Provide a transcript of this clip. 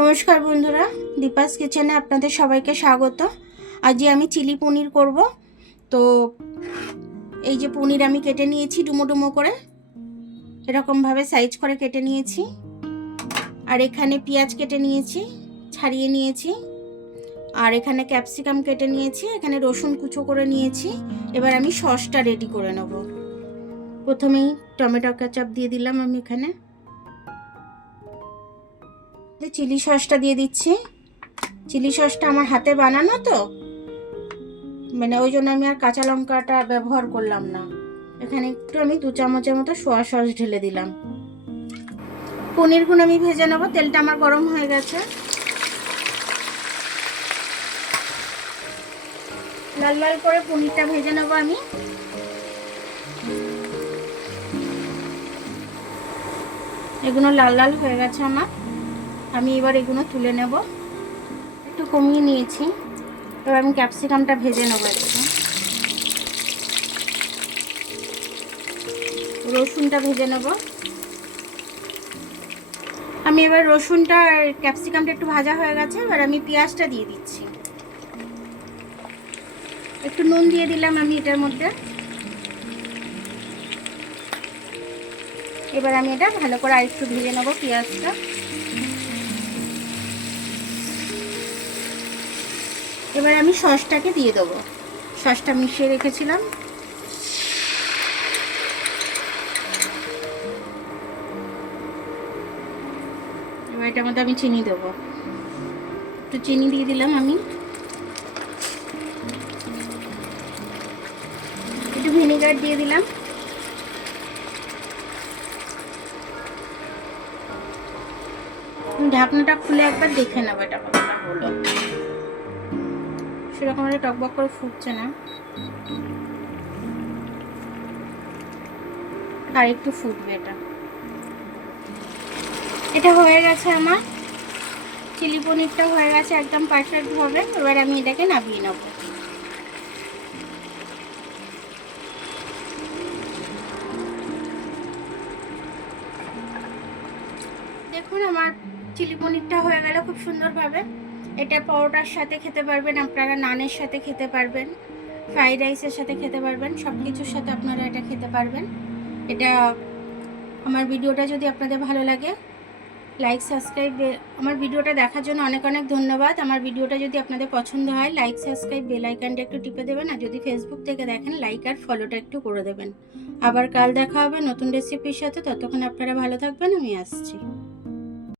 নমস্কার বন্ধুরা, দীপাস কিচেনে আপনাদের সবাইকে স্বাগত। আজ আমি চিলি পনির করব। তো এই যে পনির আমি কেটে নিয়েছি ডুমো ডুমো করে, এরকমভাবে সাইজ করে কেটে নিয়েছি। আর এখানে পেঁয়াজ কেটে নিয়েছি, ছাড়িয়ে নিয়েছি। আর এখানে ক্যাপসিকাম কেটে নিয়েছি, এখানে রসুন কুচো করে নিয়েছি। এবার আমি সসটা রেডি করে নেব। প্রথমেই টমেটো কেচাপ দিয়ে দিলাম আমি এখানে। চিলি সসটা দিয়ে দিচ্ছি। চিলি সসটা আমার হাতে বানানো তো, মানে ওই জন্য আমি আর কাঁচা লঙ্কাটা ব্যবহার করলাম না। এখানে একটু আমি 2 চামচের মতো সোয়া সস ঢেলে দিলাম। পনিরগুলো আমি ভেজে নেবো। তেলটা আমার গরম হয়ে গেছে। লাল লাল করে পনিরটা ভেজে নেবো আমি। এগুলো লাল লাল হয়ে গেছে আমার। আমি এবার এগুলো তুলে নেব। একটু কমিয়ে নিয়েছি। এবার আমি ক্যাপসিকামটা ভেজে নেবো একটু। রসুনটা ভেজে নেব আমি। এবার রসুনটা আর ক্যাপসিকামটা একটু ভাজা হয়ে গেছে। এবার আমি পেঁয়াজটা দিয়ে দিচ্ছি। একটু নুন দিয়ে দিলাম আমি এটার মধ্যে। এবার আমি এটা ভালো করে আরেকটু ভেজে নেবো পেঁয়াজটা। এবার আমি সসটাকে দিয়ে দেবো। সসটা মিশিয়ে রেখেছিলাম। এবার এটার মধ্যে আমি চিনি দেবো। একটু চিনি দিয়ে দিলাম আমি। একটু ভিনেগার দিয়ে দিলাম। ঢাকনাটা খুলে একবার দেখে নেবো এটা কতটা হলো। সেরকম একটা টকবক করে ফুটছে না, আর একটু ফুটবে। এটা হয়ে গেছে আমার। চিলি পনিরটা হয়ে গেছে একদম পারফেক্ট ভাবে। এবার আমি এটাকে নামিয়ে নেব। দেখুন আমার চিলি পনিরটা হয়ে গেল খুব সুন্দরভাবে। এটা পরোটার সাথে খেতে পারবেন আপনারা, নানের সাথে খেতে পারবেন, ফ্রাইড রাইসের সাথে খেতে পারবেন, সব কিছুর সাথে আপনারা এটা খেতে পারবেন। এটা আমার ভিডিওটা যদি আপনাদের ভালো লাগে, লাইক সাবস্ক্রাইব। আমার ভিডিওটা দেখার জন্য অনেক অনেক ধন্যবাদ। আমার ভিডিওটা যদি আপনাদের পছন্দ হয়, লাইক সাবস্ক্রাইব বেল আইকনটা একটু টিপে দেবেন। আর যদি ফেসবুক থেকে দেখেন, লাইক আর ফলোটা একটু করে দেবেন। আবার কাল দেখা হবে নতুন রেসিপির সাথে। ততক্ষণ আপনারা ভালো থাকবেন। আমি আসছি।